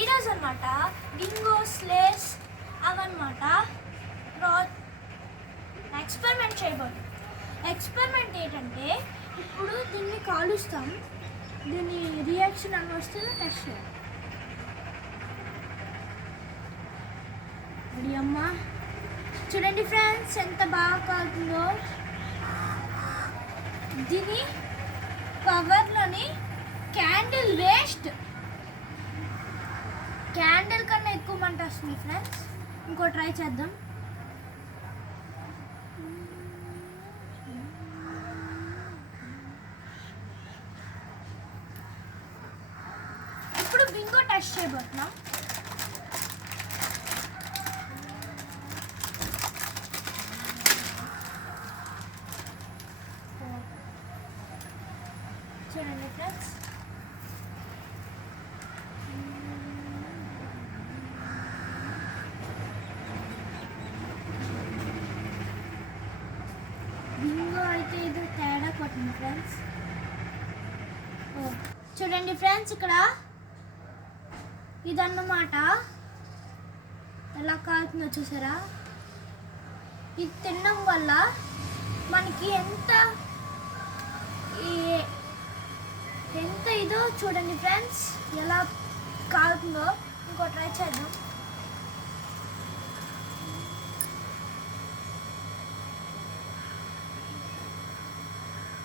ఈరోజు అనమాట Bingo స్లేస్ అవన్నమాట experiment చేయబోతుంది. ఎక్స్పెరిమెంట్ ఏంటంటే ఇప్పుడు దీన్ని కాలుస్తాం, దీని రియాక్షన్ అని వస్తుందో టెస్ట్ చేయాలి. అది అమ్మ చూడండి ఫ్రెండ్స్ ఎంత బాగా కాలుతుందో. దీని పవర్లోని క్యాండిల్ వేస్ట్, క్యాండిల్ కన్నా ఎక్కువ మంట వస్తుంది ఫ్రెండ్స్. ఇంకో ట్రై చేద్దాం. ఇప్పుడు బింగో టెస్ట్ చేయబోతున్నాం. చూడండి ఫ్రెండ్స్, బింగో అయితే ఇది తేడా కొట్టింది ఫ్రెండ్స్. చూడండి ఫ్రెండ్స్, ఇక్కడ ఇదన్నమాట ఎలా కాలుతుందో చూసారా. ఇది తినడం వల్ల మనకి ఎంత ఇదో చూడండి ఫ్రెండ్స్ ఎలా కాలుతుందో. ఇంకో ట్రై చేద్దాం.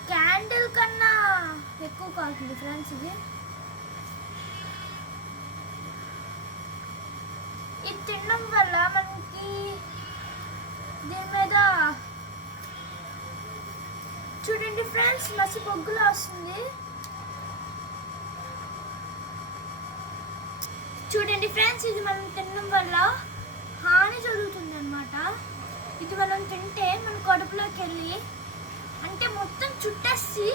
క్యాండిల్ కన్నా ఎక్కువ కాలుతుంది ఫ్రెండ్స్. ఇది తినడం వల్ల మనకి దీని మీద చూడండి ఫ్రెండ్స్ మసి పొగ్గులా వస్తుంది. చూడండి ఫ్రెండ్స్, ఇది మనం తినడం వల్ల హాని జరుగుతుంది అన్నమాట. ఇది మనం తింటే మన కడుపులోకి వెళ్ళి అంటే మొత్తం చుట్టేసి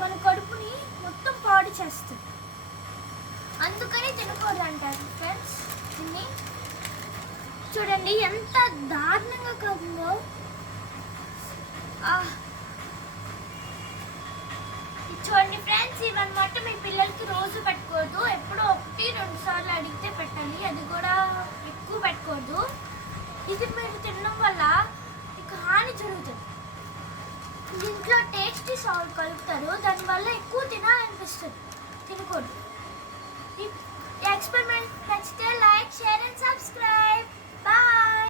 మన కడుపుని మొత్తం పాడు చేస్తుంది. అందుకని తినకూడదు అంటారు ఫ్రెండ్స్. దీన్ని చూడండి ఎంత దారుణంగా కాకుందో. చూడండి ఫ్రెండ్స్, ఇవన్నమాట మీ పిల్లలకి రోజు పెట్టుకోవద్దు. ఎప్పుడో 1-2 సార్లు అడిగితే పెట్టాలి, అది కూడా ఎక్కువ పెట్టకూడదు. ఇది మీరు తినడం వల్ల మీకు హాని జరుగుతుంది. దీంట్లో టేస్టీ సాల్ట్ కలుపుతారు, దానివల్ల ఎక్కువ తినాలనిపిస్తుంది, తినకూడదు. ఈ ఎక్స్పెరిమెంట్ నచ్చితే like, share and subscribe. Bye.